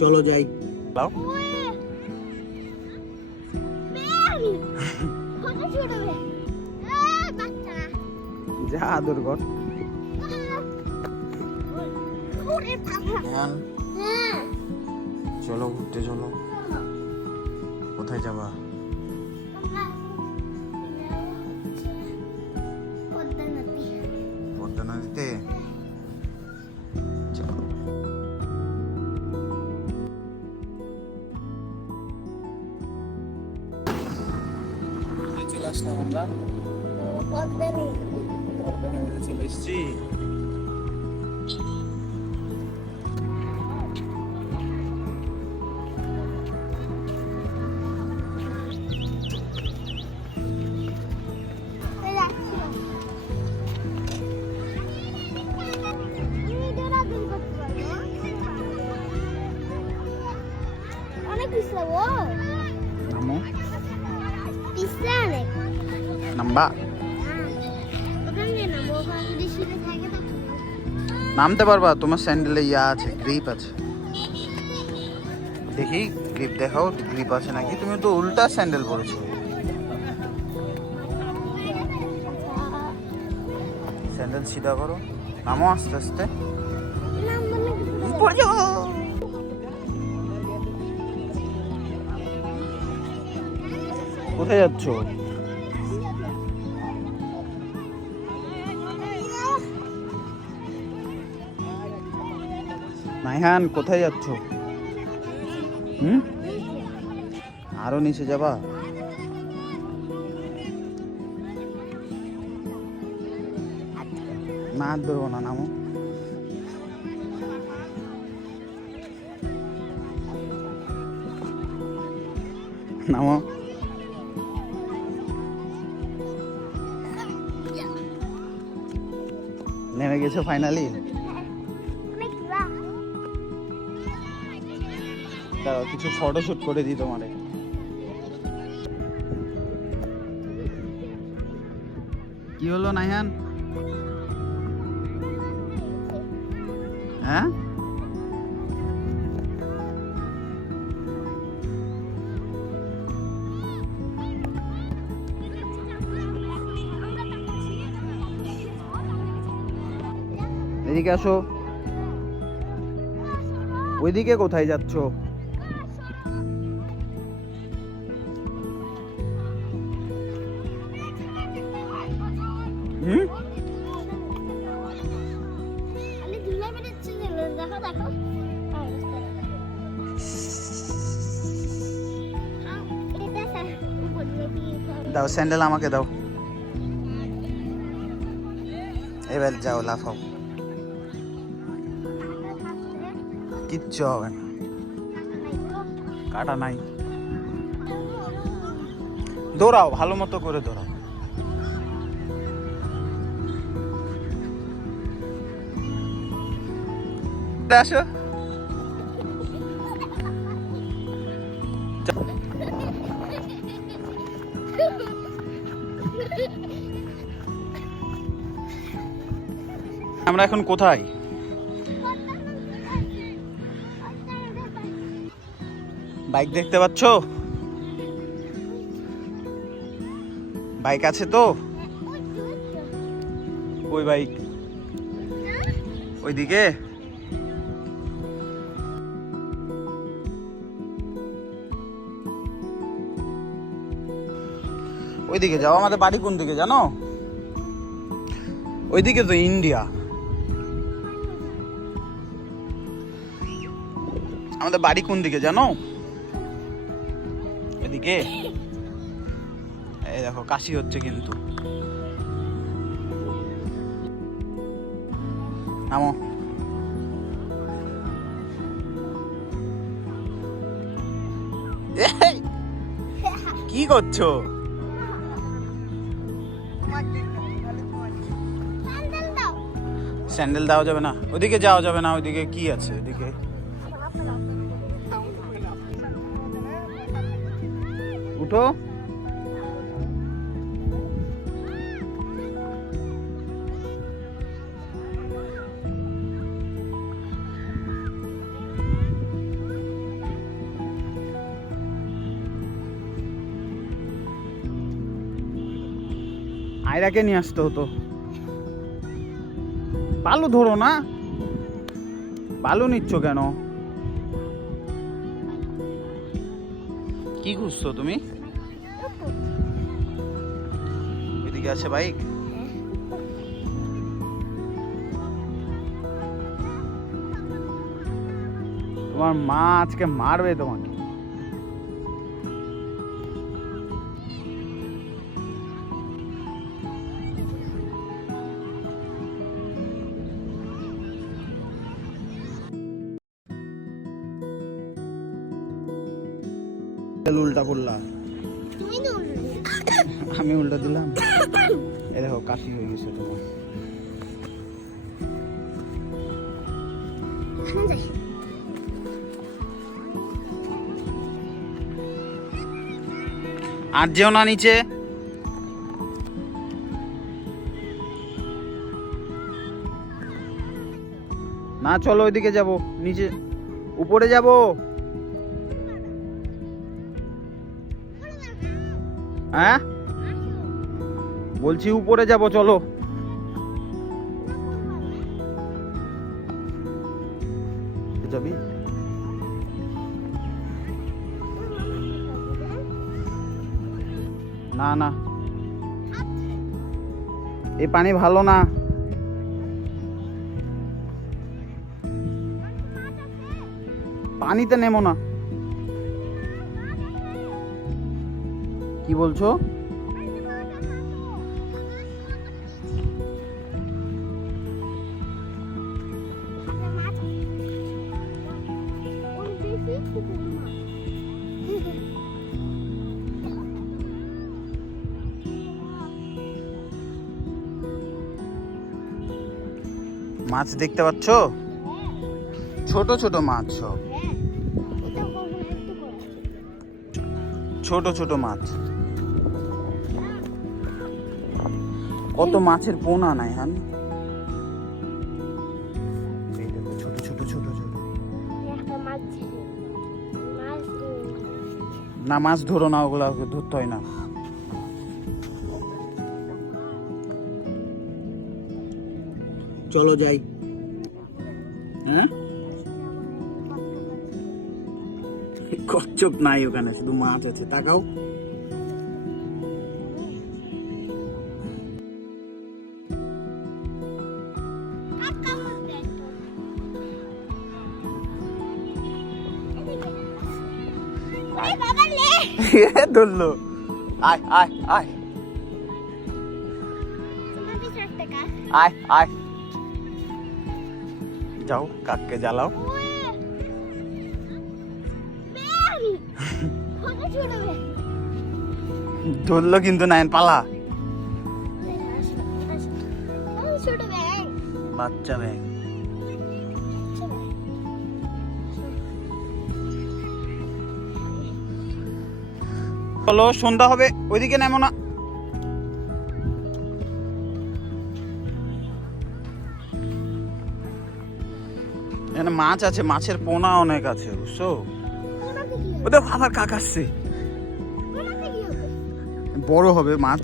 চলো যাই। যা আদর কর। চলো ঘুরতে চলো। কোথায় যাবা? পদ্মা নদীতে। চলো। চলে আসলাম আমরা। পদ্মা নদীতে চলে এসছি। নামতে পারবা? তোমার স্যান্ডেলে ইয়া আছে, গ্রিপ আছে। দেখি গ্রিপ দেখাও, গ্রিপ আছে নাকি। তুমি তো উল্টা স্যান্ডেল পরেছো। স্যান্ডেল সিধা করো, নামো আস্তে আস্তে। কোথায় যাচ্ছ? নাইহান কোথায় যাচ্ছ? আরো নিচে যাবা? না ধরবো না, নামো। নামো। নেমে গেছো ফাইনালি? দাঁড়াও কিছু ফটোশুট করে দিই তোমারে। কি হলো নাইহান? হ্যাঁ এদিকে আসো। ওইদিকে কোথায় যাচ্ছ? দাও স্যান্ডেল আমাকে দাও। এবার যাও লাফাও। কিচ্ছু হবে না, কাটা নাই। দৌড়াও, ভালো মতো করে দৌড়াও। আসো। আমরা এখন কোথায়? বাইক দেখতে পাচ্ছ? বাইক আছে তো? ওই বাইক ওইদিকে। ওইদিকে যাও। আমাদের বাড়ি কোন দিকে জানো? ওইদিকে তো ইন্ডিয়া। আমাদের বাড়ি কোন দিকে জানো? এদিকে। এই দেখো কাশি হচ্ছে কিন্তু। নামো। কি করছো? স্যান্ডেল দেওয়া যাবে না, ওইদিকে যাওয়া যাবে না। ওইদিকে কি আছে? ওইদিকে উঠো। আয়রাকে নিয়ে আসতে হতো। বালু ধরো না, বালু নিচ্ছ কেন? কি খুঁজছো তুমি? এদিকে আছে বাইক। তোমার মা আজকে মারবে তোমাকে। উল্টা পড়লা, আমি উল্টা দিলাম। এ দেখো কাশি হয়ে গেছে তোমার। আর যেও না নিচে। না চলো ওইদিকে যাব, নিচে উপরে যাব। হ্যাঁ বলছি উপরে যাব, চলো। যাবি? না না, এই পানি ভালো না। পানিতে নেমো না। কি বলছো? মাছ দেখতে পাচ্ছ? ছোট ছোট মাছ, সব ছোট ছোট মাছ। কত মাছের পোনা নাই হান। এই দেখো ছোট ছোট ছোট ছোট। না মাছ ধরো না, ওগুলা ধরতে হয় না। চলো যাই। হ্যাঁ কচ্ছপ নাই ওখানে, শুধু মাছ আছে। তাকাও। ধরলো। আয় আয় আয় আয় আয়, যাও কাককে জ্বালাও। ধরলো কিন্তু নাইন, পালা। বাচ্চা ব্যাং। চলো সন্ধ্যা হবে, ওইদিকে নেমো না। এখানে মাছ আছে, মাছের পোনা অনেক আছে, বুঝছো? ওদের আবার কাক আসছে। বড় হবে মাছ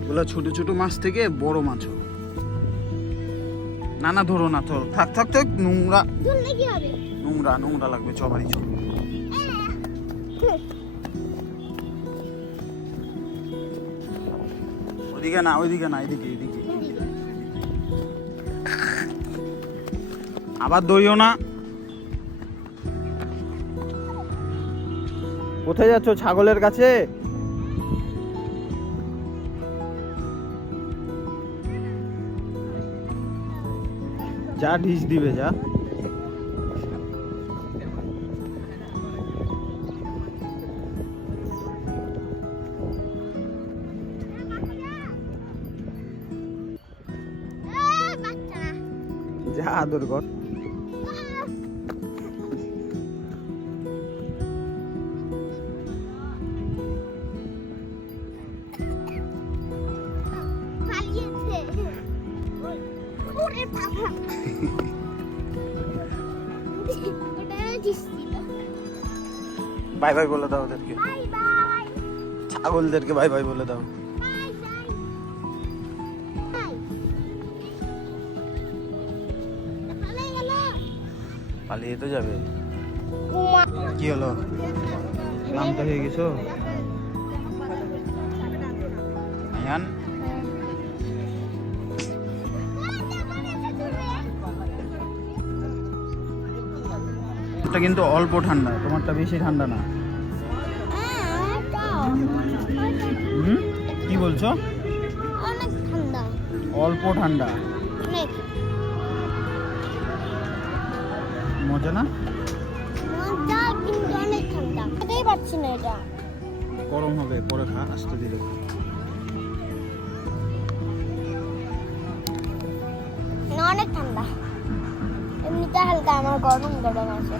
ওগুলা, ছোট ছোট মাছ থেকে বড় মাছ হবে। না না ধরো না, তো থাক থাক থাক, নোংরা নোংরা নোংরা লাগবে। চবারি চল। ওইদিকে না, ওইদিকে না, এদিকে এদিকে। আবার দইও না। কোথায় যাচ্ছ? ছাগলের কাছে? যা ঢিস দিবে যা। যা আদর কর। বাই বাই বলে দাও ওদেরকে, ছাগলদেরকে বাই বাই বলে দাও। পালিয়ে তো যাবে। কি হলো, ক্লান্ত হয়ে গেছো? আয়ান এটা কিন্তু অল্প ঠান্ডা, তোমারটা বেশি ঠান্ডা না। কি বলছো? অনেক ঠান্ডা, অল্প ঠান্ডা, অনেক মজা না? মজা, কিন্তু অনেক ঠান্ডা। খেতেই পারছি না এটা। গরম হবে, পরে খা আস্তে ধীরে। না, অনেক ঠান্ডা। এমনিতে হালকা, আমার গরম গরম আছে।